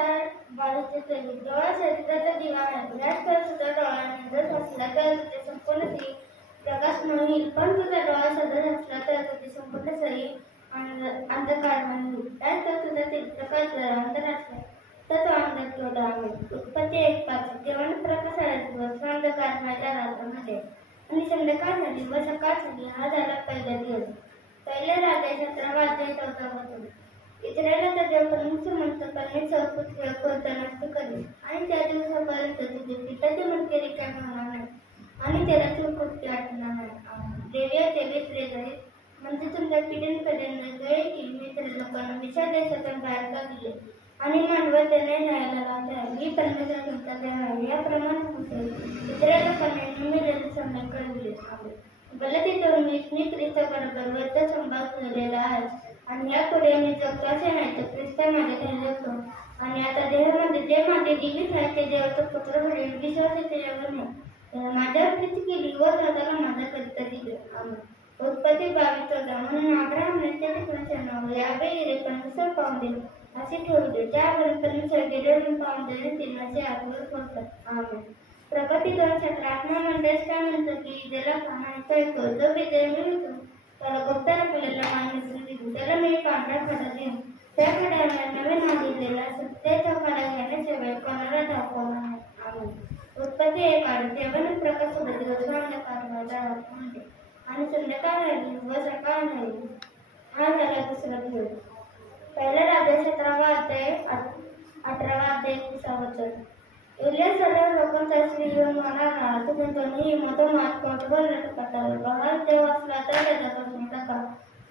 सार बाळूचे चली डोळा शरीराचा दिवा आहे. याच तर तुझा डोळ्याने जर असला तर तुझे संपूर्ण शरीर प्रकाश होईल, पण तुझा डोळा सदर असला तर तुझे संपूर्ण शरीर अंधकारमय होईल. याच तर तुझा प्रकाश जर अंधार असला तर तो अंधत्व दावेल. उत्पत्ती 1:5 जेव्हा प्रकाश आला दिवस अंधकारमय रात्रामध्ये आणि संध्याकाळ झाली व सकाळ झाली. हा झाला पहिला दिवस. पहिल्या राजा 17 अध्याय 14 वचन. इस्रायलाचा देव परमेश्वर म्हणतो, परमेश्वर कोणता नष्ट करेल आणि त्या दिवसापर्यंत तुझे पिताचे मणके रिकामे होणार नाही आणि त्याला तू कृत्य आठवणार नाही. देवीय 23:43 म्हणजे तुमच्या पिढ्यानपिढ्यांना गळे की मी तर लोकांना विशाल देशातून बाहेर काढले आणि मांडवर त्याने न्यायला लावले. मी परमेश्वर तुमचा देव आहे. याप्रमाणे इस्रायल लोकांनी निमित्त संबंध कळविले. गलती 2:20 मी ख्रिस्ताबरोबर वरचा संभाव केलेला आहे आणि यापुढे मी जगताचे नाही तर ख्रिस्ता माझे ठरवतो आणि आता देहामध्ये जे माझे जीवित आहे ते देवाचा पुत्र होईल. विश्वास त्याच्यावर नाही माझ्यावर प्रीती केली व स्वतःला माझ्याकरिता दिले. उत्पत्ती 22:14 म्हणून अब्राहमने त्या ठिकाणचे नाव यावे इरे परमेश्वर पाहून दिले असे ठेवले, ज्यावरून परमेश्वर गेल्यावरून पाहून देणे तिनाचे आठवण करतात. प्रगती 2:17 आत्मा मंडळच काय म्हणतो की ज्याला पाहण्याचा येतो जो विजय मिळतो त्याला गुप्तार आपल्याला मान्यता दिली. त्याला मी पांढरा खडा देईन, त्या खड्याला नवीन नाव दिलेला सत्याचा खडा घेण्याशिवाय कोणाला दाखवणार नाही. उत्पत्ती 1:8 जेव्हा प्रकाश होता दिवस अंधकार म्हणजे आणि संध्याकाळ राहिली व सकाळ झाली. हा झाला दुसरा दिवस. पहिला राजा 17 अध्याय 18 21 वचन. एलिया सर्व लोकांचा श्री येऊन म्हणाला, तुम्ही दोन्ही मधोमध कोटवर लटकताल. हा देव असला तर त्याच्यापासून टाका,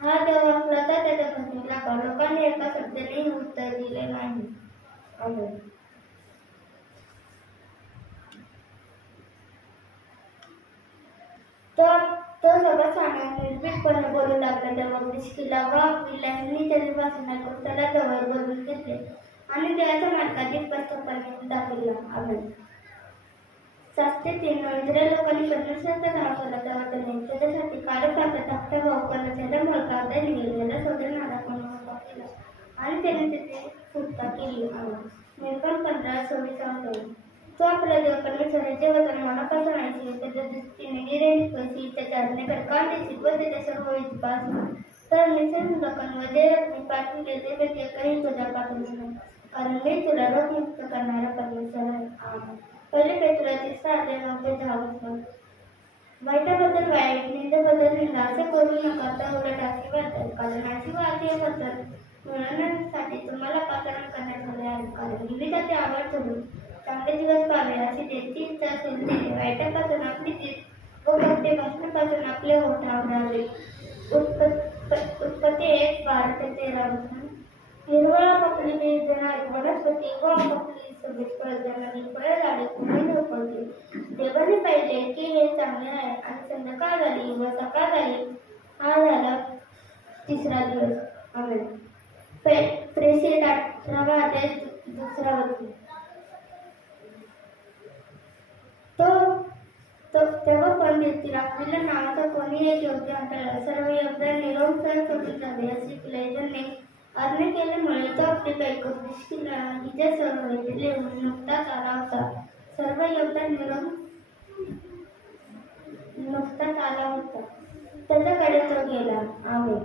हा देव असला तर त्याच्यापासून टाका. लोकांनी एका शब्दाने उत्तर दिले नाही. आमेन. तो सगळं सांगा निर्भीकपणे बोलू लागला. तेव्हा प्रिस्किला व अक्विलाने त्याची वासना करून त्याला जवळ बोलून घेतले आणि त्याच्या मार्गाने स्पष्टपणे दाखवला. आमेन. 7:3 इस्रायल लोकांनी परमेश्वराचा नाव केला तेव्हा त्याने त्याच्यासाठी कार्यकर्ता धाकटा भाऊ कर्णच्याला मुलगा दानिएल याला शोधणारा म्हणून केला आणि त्याने त्याची सुटका केली. निर्गम 15:26 तो आपला देव परमेश्वराचे वचन मनापासून ऐकले, त्याच्या दृष्टीने निरनिराळी त्याच्या आज्ञेकडे कान देतील व त्याच्या सर्व विश्वास तर निश्चय लोकांवर जे मी पाठवले त्यापैकी एकही तुझ्या पाठवले नाही, कारण मी तुला रोगमुक्त करणारा परमेश्वर आहे. पहिले पेतुरा 3:9-10 वाईटाबद्दल वाईट, निंदेबद्दल निंदा असे करू नका, तर उलट आशीर्वाद, कारण आशीर्वाद हे वचन मिळवण्यासाठी तुम्हाला पाचारण करण्यात आले आहे. कारण विविधाची आवड सोडून चांगले दिवस पाहावे अशी ज्यांची इच्छा असेल ते वाईटापासून आपली जीभ व भक्तीपासून आपले ओठ आवरावे. उत्पत्ती 1:12-13 हिरवळ पकडी देणारी वनस्पती व पकडी सगळी फळ देणारी फळे झाडे कुठे झोपवते. देवाने पाहिले की हे चांगले आहे आणि संध्याकाळ झाली व सकाळ झाली. हा झाला तिसरा दिवस. आमेन. प्रेषित 18 अध्याय 2 वचन. तेव्हा पण देतील आपल्याला नावाचा कोणी एक योग्य अंतर सर्व योगदान निरंतर कमी झाले असे प्लेजरने आज्ञा केल्यामुळे तो आपली बायको प्रिस्किला हिच्या सर्व लिहून नुकताच आला होता. सर्व योगदान नुकताच आला होता. त्याच्याकडे तो गेला. आमेन.